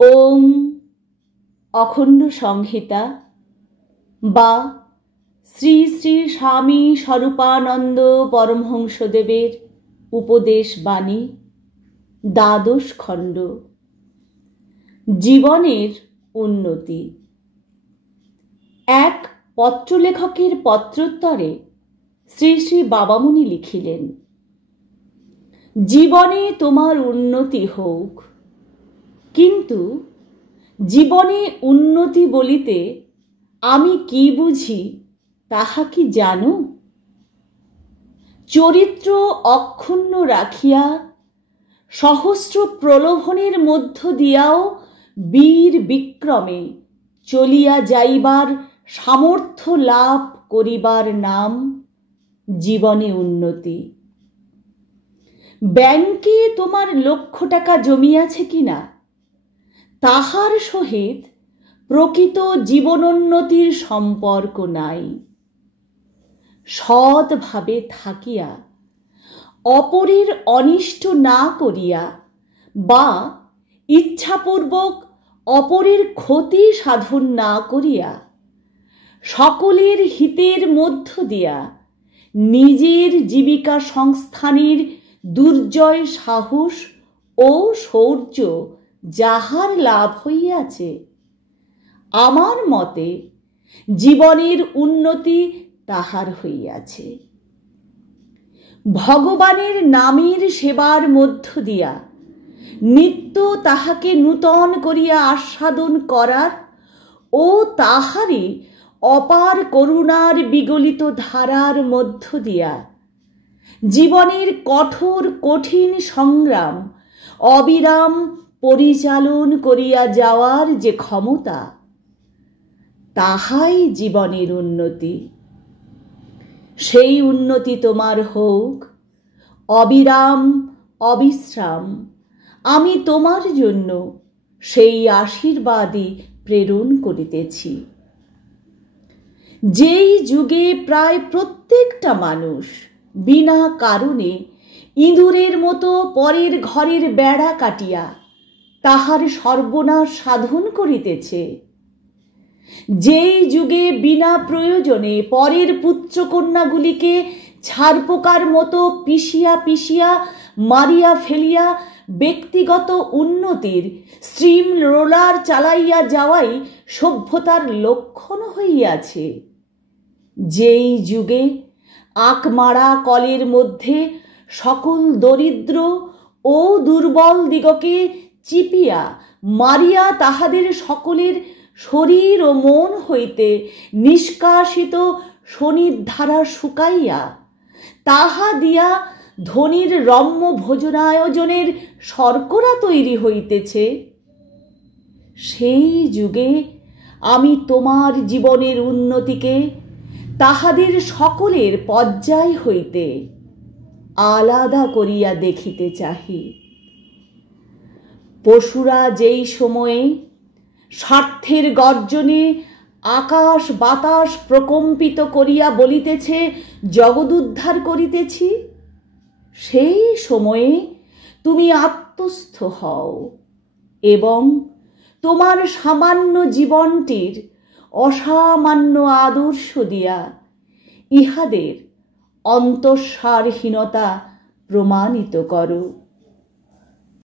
ওম অখণ্ড সংহিতা বা শ্রী শ্রী স্বামী স্বরূপানন্দ পরমহংসদেবের উপদেশ বাণী দ্বাদশ খণ্ড। জীবনের উন্নতি। এক পত্রলেখকের পত্রোত্তরে শ্রী শ্রী বাবামুনি লিখিলেন, জীবনে তোমার উন্নতি হোক, কিন্তু জীবনে উন্নতি বলিতে আমি কি বুঝি তাহা কি জানো? চরিত্র অক্ষুণ্ণ রাখিয়া সহস্র প্রলোভনের মধ্য দিয়াও বীর বিক্রমে চলিয়া যাইবার সামর্থ্য লাভ করিবার নাম জীবনে উন্নতি। ব্যাংকে তোমার লক্ষ টাকা জমিয়াছে কিনা, তাহার সহিত প্রকৃত জীবনোন্নতির সম্পর্ক নাই। সৎভাবে থাকিয়া অপরের অনিষ্ট না করিয়া বা ইচ্ছাপূর্বক অপরের ক্ষতি সাধন না করিয়া সকলের হিতের মধ্য দিয়া নিজের জীবিকা সংস্থানের দুর্জয় সাহস ও শৌর্য যাহার লাভ হইয়াছে, আমার মতে জীবনের উন্নতি তাহার হইয়াছে। ভগবানের নামের সেবার মধ্য দিয়া নিত্য তাহাকে নূতন করিয়া আস্বাদন করার ও তাহারই অপার করুণার বিগলিত ধারার মধ্য দিয়া জীবনের কঠোর কঠিন সংগ্রাম অবিরাম পরিচালন করিয়া যাওয়ার যে ক্ষমতা, তাহাই জীবনের উন্নতি। সেই উন্নতি তোমার হোক। অবিরাম অবিশ্রাম আমি তোমার জন্য সেই আশীর্বাদই প্রেরণ করিতেছি। যেই যুগে প্রায় প্রত্যেকটা মানুষ বিনা কারণে ইঁদুরের মতো পরের ঘরের বেড়া কাটিয়া তাহার সর্বনাশ সাধন করিতেছে, যেই যুগে বিনা প্রয়োজনে পরের পুত্রকন্যাগুলিকে ছারপোকার মতো পিষিয়া পিষিয়া মারিয়া ফেলিয়া ব্যক্তিগত উন্নতির স্ট্রিম রোলার চালাইয়া যাওয়াই সভ্যতার লক্ষণ হইয়াছে, যেই যুগে আকমারা কলের মধ্যে সকল দরিদ্র ও দুর্বল দিগকে চিপিয়া মারিয়া তাহাদের সকলের শরীর ও মন হইতে নিষ্কাশিত শনির ধারা শুকাইয়া তাহা দিয়া ধনীর রম্য ভোজনায়োজনের শর্করা তৈরি হইতেছে, সেই যুগে আমি তোমার জীবনের উন্নতিকে তাহাদের সকলের পর্যায় হইতে আলাদা করিয়া দেখিতে চাহি। পশুরা যেই সময়ে স্বার্থের গর্জনে আকাশ বাতাস প্রকম্পিত করিয়া বলিতেছে জগদুদ্ধার করিতেছি, সেই সময়ে তুমি আত্মস্থ হও এবং তোমার সামান্য জীবনটির অসামান্য আদর্শ দিয়া ইহাদের অন্তঃসারহীনতা প্রমাণিত করো।